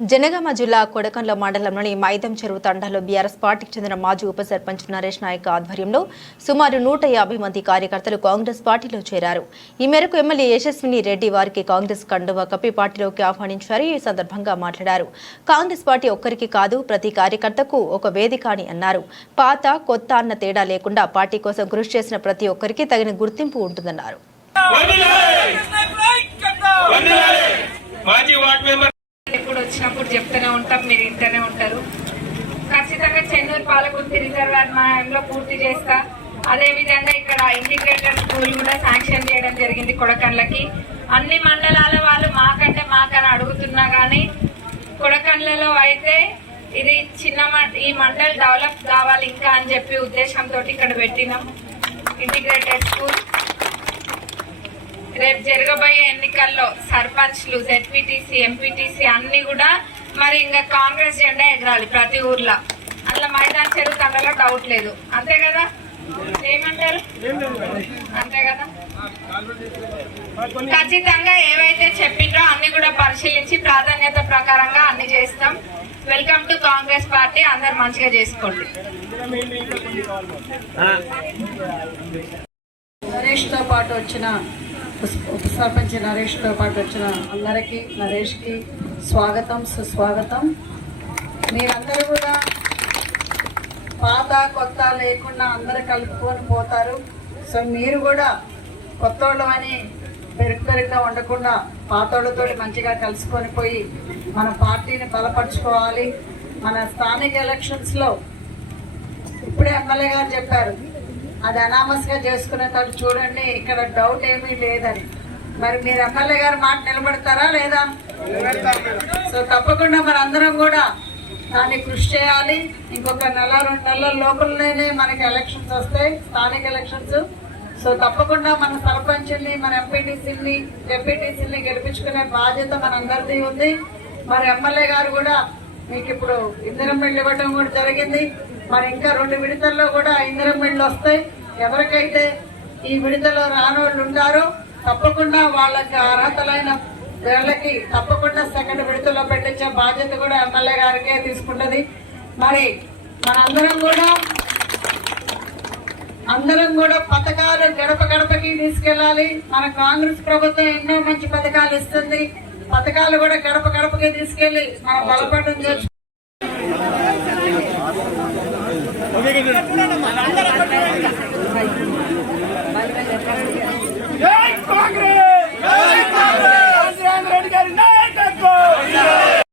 జనగామ జిల్లా కొడకండ్ల మండలంలోని మైదం చెరువు తండాలో బీఆర్ఎస్ పార్టీకి చెందిన మాజీ ఉప సర్పంచ్ నరేష్ నాయక్ ఆధ్వర్యంలో సుమారు నూట యాభై మంది కార్యకర్తలు కాంగ్రెస్ పార్టీలో చేరారు. ఈ మేరకు ఎమ్మెల్యే యశస్విని రెడ్డి వారికి కాంగ్రెస్ కండువా కప్పి పార్టీలోకి ఆహ్వానించారు. ఈ సందర్భంగా మాట్లాడారు. కాంగ్రెస్ పార్టీ ఒక్కరికి కాదు ప్రతి కార్యకర్తకు ఒక వేదిక అని అన్నారు. పాత కొత్త అన్న తేడా లేకుండా పార్టీ కోసం కృషి చేసిన ప్రతి ఒక్కరికి తగిన గుర్తింపు ఉంటుందన్నారు. ఖచ్చితంగా చెన్నూరు పాలకుర్తి రిజర్వాయర్ మాయంలో పూర్తి చేస్తా. అదేవిధంగా ఇక్కడ ఇంటిగ్రేటెడ్ స్కూల్ కూడా శాంక్షన్ చేయడం జరిగింది కొడకండ్లకి. అన్ని మండలాల వాళ్ళు మాకంటే మాకని అడుగుతున్నా కానీ కొడకండ్లలో అయితే ఇది చిన్న ఈ మండల్ డెవలప్ కావాలి ఇంకా అని చెప్పి ఉద్దేశంతో ఇక్కడ పెట్టినాం ఇంటిగ్రేటెడ్ స్కూల్. రేపు జరగబోయే ఎన్నికల్లో సర్పంచ్లు జెడ్పీటీసీ ఎంపీటీసీ అన్ని కూడా మరి ఇంకా కాంగ్రెస్ జెండా ఎగరాలి ప్రతి ఊర్లో. అట్లా మైదాన్ చెరువు తండలో డౌట్ లేదు. అంతే కదా? ఏమంటారు? అంతే కదా? ఖచ్చితంగా ఏవైతే చెప్పిండ్రో అన్ని కూడా పరిశీలించి ప్రాధాన్యత ప్రకారంగా అన్ని చేస్తాం. Welcome to Congress party. అందరు మంచిగా చేసుకోండి. నరేష్తో పాటు వచ్చిన ఉప సర్పంచ్ నరేష్తో పాటు వచ్చిన అందరికీ నరేష్కి స్వాగతం సుస్వాగతం. మీరందరూ కూడా పాత కొత్త లేకుండా అందరు కలుపుకొని పోతారు. సో మీరు కూడా కొత్తోళ్ళు అని పెరుగు పెరుగుగా ఉండకుండా పాతోళ్ళతో మంచిగా కలుసుకొని పోయి మన పార్టీని బలపరుచుకోవాలి. మన స్థానిక ఎలక్షన్స్లో ఇప్పుడే ఎమ్మెల్యే గారు చెప్పారు అది అనామస్గా చేసుకునేటట్టు చూడండి ఇక్కడ డౌట్ ఏమీ లేదని. మరి మీరు ఎమ్మెల్యే గారు మాట నిలబెడతారా లేదా? సో తప్పకుండా మరి అందరం కూడా దాన్ని కృషి చేయాలి. ఇంకొక నెల రెండు నెలల లోపలనే మనకి ఎలక్షన్స్ వస్తాయి స్థానిక ఎలక్షన్స్. సో తప్పకుండా మన సర్పంచుల్ని మన ఎంపీటీసీని ఎంపీటీసీని గెలిపించుకునే బాధ్యత మనందరిది ఉంది. మరి ఎమ్మెల్యే గారు కూడా మీకు ఇప్పుడు ఇందిరం బిల్లు ఇవ్వడం కూడా జరిగింది. మరి ఇంకా రెండు విడతల్లో కూడా ఇందిరం బిల్లు వస్తాయి. ఎవరికైతే ఈ విడతలో రానోళ్ళు ఉంటారో తప్పకుండా వాళ్ళకి అర్హతలైన వీళ్ళకి తప్పకుండా సెకండ్ విడతలో పెట్టించే బాధ్యత కూడా ఎమ్మెల్యే గారికే తీసుకుంటుంది. మరి మనందరం కూడా అందరం కూడా పథకాలు గడప గడపకి తీసుకెళ్ళాలి. మన కాంగ్రెస్ ప్రభుత్వం ఎన్నో మంచి పథకాలు ఇస్తుంది. పథకాలు కూడా గడప గడపకి తీసుకెళ్ళి మనం బలపడడం చేసు